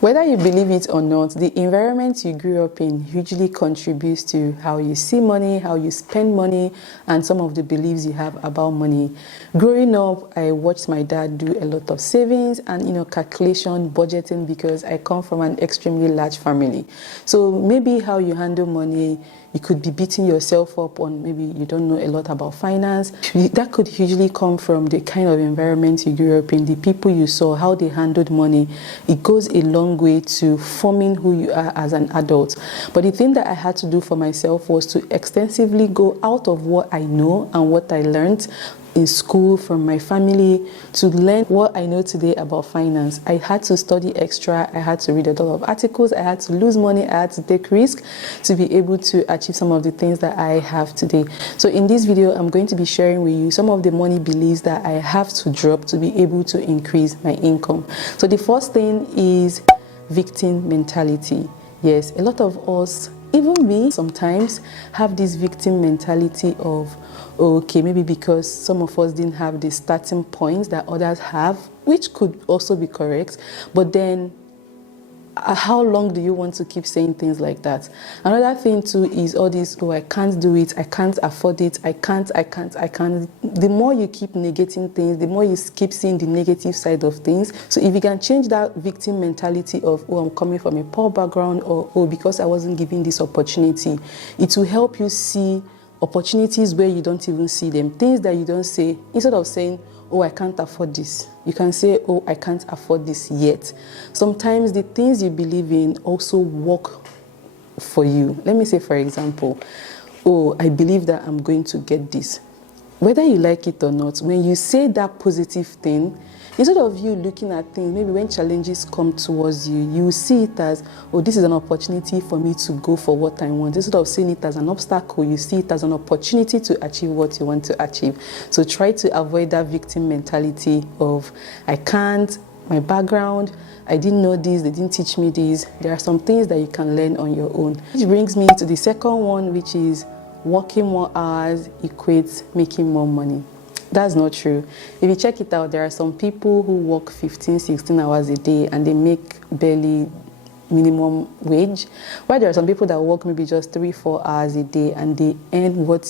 Whether you believe it or not, the environment you grew up in hugely contributes to how you see money, how you spend money, and some of the beliefs you have about money. Growing up, I watched my dad do a lot of savings and calculation, budgeting, because I come from an extremely large family. So maybe how you handle money, you could be beating yourself up on, maybe you don't know a lot about finance. That could hugely come from the kind of environment you grew up in, the people you saw, how they handled money. It goes a long way to forming who you are as an adult. But the thing that I had to do for myself was to extensively go out of what I know and what I learned in school from my family to learn what I know today about finance. I had to study extra, I had to read a lot of articles, I had to lose money, I had to take risks to be able to achieve some of the things that I have today. So in this video, I'm going to be sharing with you some of the money beliefs that I have to drop to be able to increase my income. So the first thing is victim mentality. Yes, a lot of us, even me, sometimes have this victim mentality of, okay, maybe because some of us didn't have the starting points that others have, which could also be correct, but then how long do you want to keep saying things like that? Another thing too is all this, oh, I can't do it, I can't afford it, I can't. The more you keep negating things, the more you keep seeing the negative side of things. So if you can change that victim mentality of, oh, I'm coming from a poor background, or, oh, because I wasn't given this opportunity, it will help you see opportunities where you don't even see them, things that you don't say. Instead of saying, oh, I can't afford this, you can say, oh, I can't afford this yet. Sometimes the things you believe in also work for you. Let me say, for example, oh, I believe that I'm going to get this. Whether you like it or not, when you say that positive thing, instead of you looking at things, maybe when challenges come towards you, you see it as, oh, this is an opportunity for me to go for what I want. Instead of seeing it as an obstacle, you see it as an opportunity to achieve what you want to achieve. So try to avoid that victim mentality of, I can't, my background, I didn't know this, they didn't teach me this. There are some things that you can learn on your own. Which brings me to the second one, which is working more hours equates making more money. That's not true. If you check it out, there are some people who work 15, 16 hours a day and they make barely minimum wage, while there are some people that work maybe just 3-4 hours a day and they earn what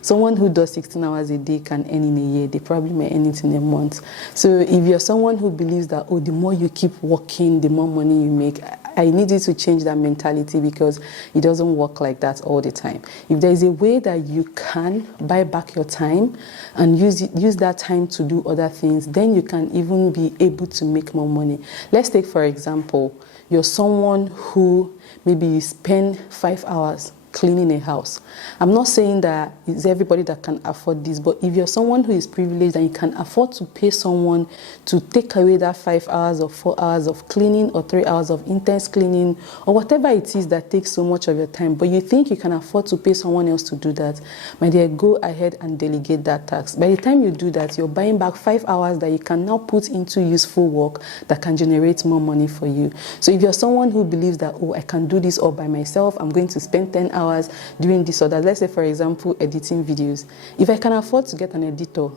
someone who does 16 hours a day can earn in a year. They probably may earn it in a month. So if you're someone who believes that, oh, the more you keep working, the more money you make, I need you to change that mentality, because it doesn't work like that all the time. If there is a way that you can buy back your time and use that time to do other things, then you can even be able to make more money. Let's take, for example, you're someone who maybe you spend 5 hours cleaning a house. I'm not saying that it's everybody that can afford this, but if you're someone who is privileged and you can afford to pay someone to take away that 5 hours or 4 hours of cleaning or 3 hours of intense cleaning or whatever it is that takes so much of your time, but you think you can afford to pay someone else to do that, my dear, go ahead and delegate that task. By the time you do that, you're buying back 5 hours that you can now put into useful work that can generate more money for you. So if you're someone who believes that, oh, I can do this all by myself, I'm going to spend 10 hours doing this or that. Let's say, for example, editing videos. If I can afford to get an editor,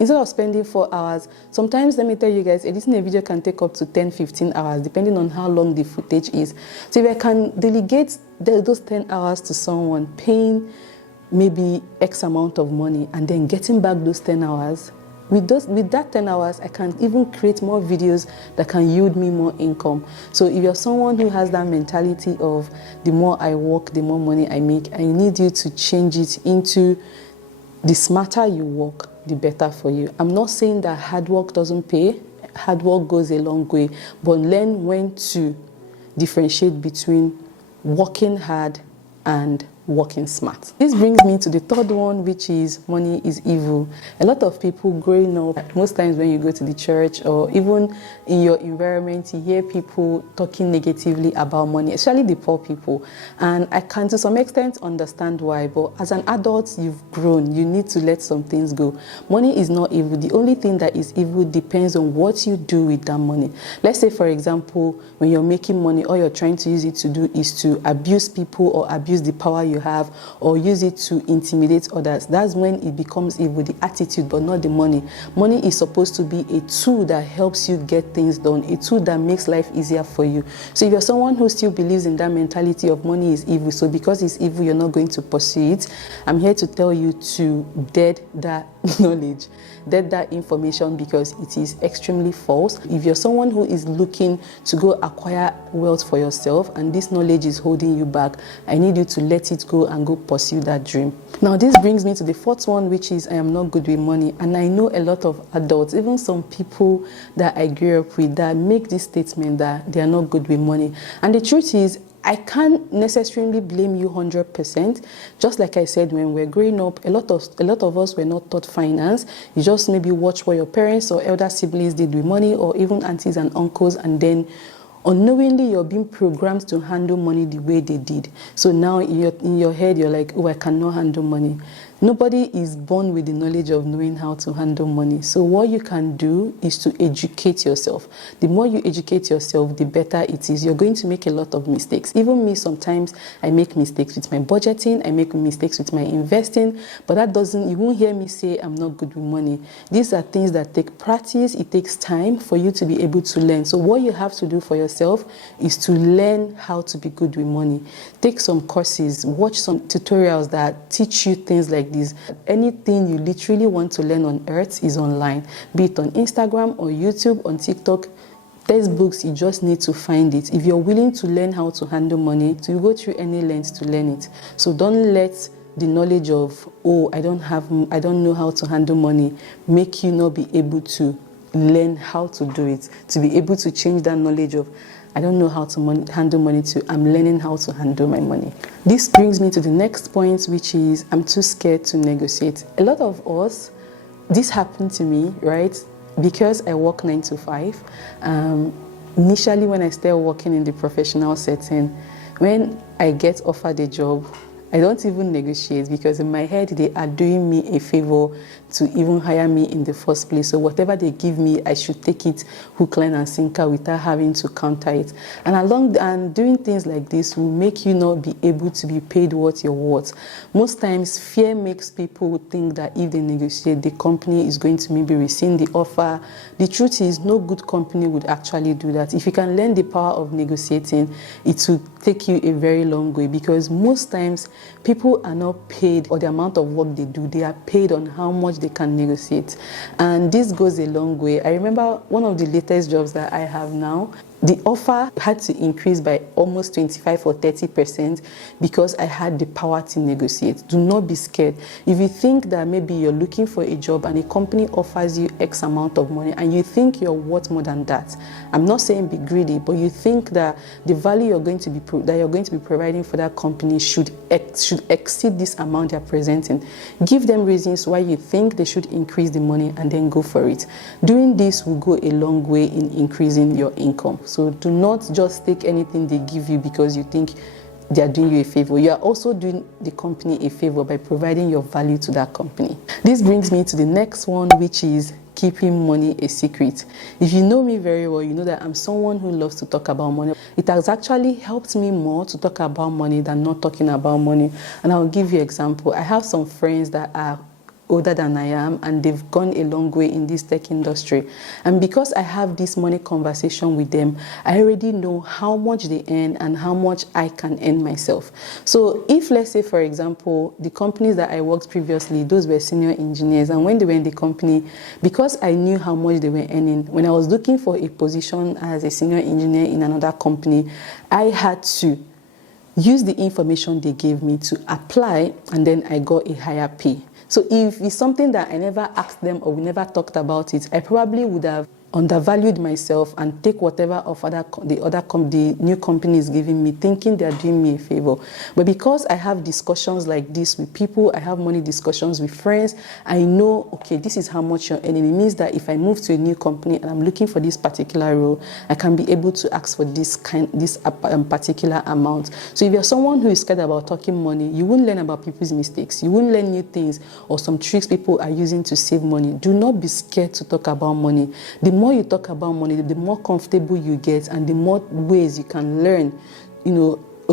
instead of spending 4 hours, sometimes, let me tell you guys, editing a video can take up to 10-15 hours, depending on how long the footage is. So if I can delegate those 10 hours to someone, paying maybe X amount of money, and then getting back those 10 hours, with that 10 hours, I can even create more videos that can yield me more income. So if you're someone who has that mentality of, the more I work, the more money I make, I need you to change it into, the smarter you work, the better for you. I'm not saying that hard work doesn't pay. Hard work goes a long way, but learn when to differentiate between working hard and working smart. This brings me to the third one, which is money is evil. A lot of people growing up, most times when you go to the church or even in your environment, you hear people talking negatively about money, especially the poor people. And I can to some extent understand why, but as an adult, you've grown, you need to let some things go. Money is not evil. The only thing that is evil depends on what you do with that money. Let's say, for example, when you're making money, all you're trying to use it to do is to abuse people or abuse the power you have or use it to intimidate others, that's when it becomes evil, the attitude, but not the money. Money is supposed to be a tool that helps you get things done, a tool that makes life easier for you. So if you're someone who still believes in that mentality of money is evil, so because it's evil, you're not going to pursue it, I'm here to tell you to dead that knowledge, dead that information, because it is extremely false. If you're someone who is looking to go acquire wealth for yourself and this knowledge is holding you back, I need you to let it go and go pursue that dream. Now this brings me to the fourth one, which is I am not good with money. And I know a lot of adults, even some people that I grew up with, that make this statement that they are not good with money. And the truth is, I can't necessarily blame you 100%. Just like I said, when we're growing up, a lot of us were not taught finance. You just maybe watch what your parents or elder siblings did with money, or even aunties and uncles, and then unknowingly you're being programmed to handle money the way they did. So now in your head you're like, oh, I cannot handle money. Nobody is born with the knowledge of knowing how to handle money. So what you can do is to educate yourself. The more you educate yourself, the better it is. You're going to make a lot of mistakes. Even me, sometimes I make mistakes with my budgeting, I make mistakes with my investing, but that doesn't, you won't hear me say I'm not good with money. These are things that take practice. It takes time for you to be able to learn. So what you have to do for yourself is to learn how to be good with money. Take some courses, watch some tutorials that teach you things like this. Anything you literally want to learn on earth is online, be it on Instagram or YouTube, on TikTok. Textbooks, you just need to find it. If you're willing to learn how to handle money, to go through any length to learn it. So don't let the knowledge of, oh, I don't know how to handle money, make you not be able to learn how to do it, to be able to change that knowledge of, I don't know how to handle money, to I'm learning how to handle my money. This brings me to the next point, which is I'm too scared to negotiate. A lot of us, this happened to me, right? Because I work 9 to 5. Initially, when I started working in the professional setting, when I get offered a job, I don't even negotiate, because in my head, they are doing me a favor to even hire me in the first place. So whatever they give me, I should take it hook, line, and sinker without having to counter it. And doing things like this will make you not be able to be paid what you're worth. Most times, fear makes people think that if they negotiate, the company is going to maybe rescind the offer. The truth is, no good company would actually do that. If you can learn the power of negotiating, it will take you a very long way, because most times people are not paid for the amount of work they do. They are paid on how much they can negotiate. And this goes a long way. I remember one of the latest jobs that I have now, the offer had to increase by almost 25 or 30% because I had the power to negotiate. Do not be scared. If you think that maybe you're looking for a job and a company offers you X amount of money and you think you're worth more than that, I'm not saying be greedy, but you think that the value you're going to be providing for that company should exceed this amount they're presenting, give them reasons why you think they should increase the money and then go for it. Doing this will go a long way in increasing your income. So do not just take anything they give you because you think they are doing you a favor. You are also doing the company a favor by providing your value to that company. This brings me to the next one, which is keeping money a secret. If you know me very well, you know that I'm someone who loves to talk about money. It has actually helped me more to talk about money than not talking about money. And I'll give you an example. I have some friends that are older than I am, and they've gone a long way in this tech industry. And because I have this money conversation with them, I already know how much they earn and how much I can earn myself. So if, let's say, for example, the companies that I worked previously, those were senior engineers, and when they were in the company, because I knew how much they were earning, when I was looking for a position as a senior engineer in another company, I had to use the information they gave me to apply, and then I got a higher pay. So if it's something that I never asked them or we never talked about it, I probably would have undervalued myself and take whatever of the new company is giving me, thinking they're doing me a favor. But because I have discussions like this with people, I have money discussions with friends, I know, okay, this is how much you're earning. It means that if I move to a new company and I'm looking for this particular role, I can be able to ask for this particular amount. So if you're someone who is scared about talking money, you won't learn about people's mistakes. You won't learn new things or some tricks people are using to save money. Do not be scared to talk about money. The more you talk about money, the more comfortable you get and the more ways you can learn,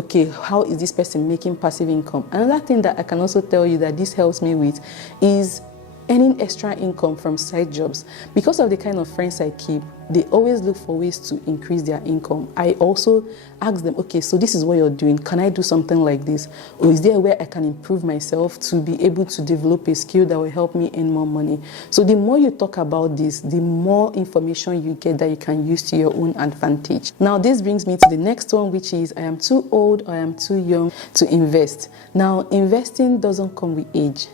okay, how is this person making passive income? Another thing that I can also tell you that this helps me with is earning extra income from side jobs. Because of the kind of friends I keep, they always look for ways to increase their income. I also ask them, okay, so this is what you're doing. Can I do something like this? Or is there a way I can improve myself to be able to develop a skill that will help me earn more money? So the more you talk about this, the more information you get that you can use to your own advantage. Now, this brings me to the next one, which is I am too old or I am too young to invest. Now, investing doesn't come with age.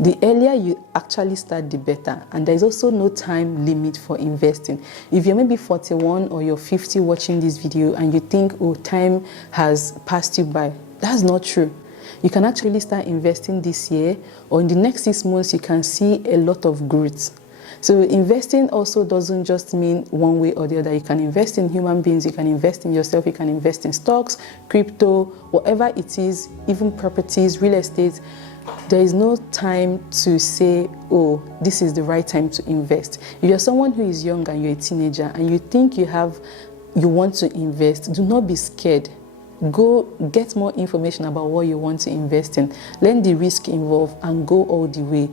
The earlier you actually start, the better. And there's also no time limit for investing. If you're maybe 41 or you're 50 watching this video and you think, oh, time has passed you by, that's not true. You can actually start investing this year, or in the next 6 months, you can see a lot of growth. So investing also doesn't just mean one way or the other. You can invest in human beings, you can invest in yourself, you can invest in stocks, crypto, whatever it is, even properties, real estate. There is no time to say, oh, this is the right time to invest. If you're someone who is young and you're a teenager and you think you want to invest, do not be scared. Go get more information about what you want to invest in. Learn the risk involved and go all the way.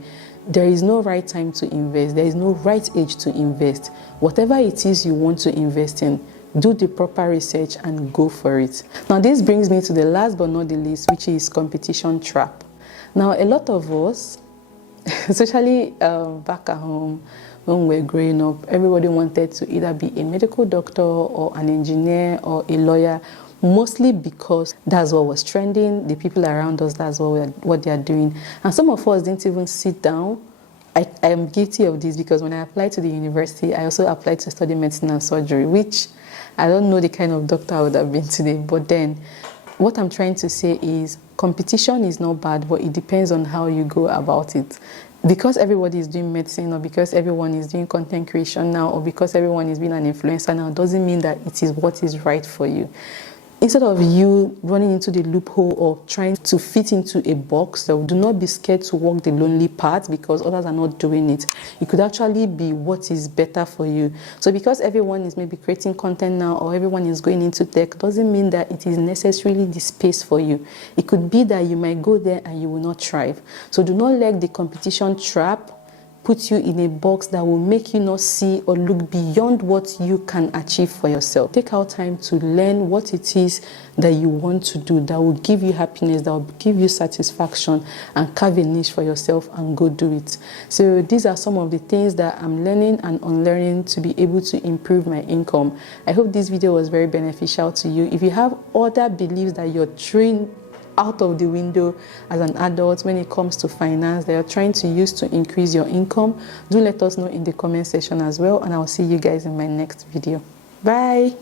There is no right time to invest. There is no right age to invest. Whatever it is you want to invest in, do the proper research and go for it. Now, this brings me to the last but not the least, which is competition trap. Now, a lot of us, especially back at home when we were growing up, everybody wanted to either be a medical doctor or an engineer or a lawyer, mostly because that's what was trending. The people around us, that's what they are doing. And some of us didn't even sit down. I am guilty of this because when I applied to the university, I also applied to study medicine and surgery, which I don't know the kind of doctor I would have been today. But then what I'm trying to say is competition is not bad, but it depends on how you go about it. Because everybody is doing medicine, or because everyone is doing content creation now, or because everyone is being an influencer now, doesn't mean that it is what is right for you. Instead of you running into the loophole or trying to fit into a box, so do not be scared to walk the lonely path because others are not doing it. It could actually be what is better for you. So because everyone is maybe creating content now, or everyone is going into tech, doesn't mean that it is necessarily the space for you. It could be that you might go there and you will not thrive. So do not let the competition trap put you in a box that will make you not see or look beyond what you can achieve for yourself. Take out time to learn what it is that you want to do that will give you happiness, that will give you satisfaction, and carve a niche for yourself and go do it. So these are some of the things that I'm learning and unlearning to be able to improve my income. I hope this video was very beneficial to you. If you have other beliefs that you're trying out of the window as an adult when it comes to finance that you're trying to use to increase your income, do let us know in the comment section as well, and I'll see you guys in my next video. Bye.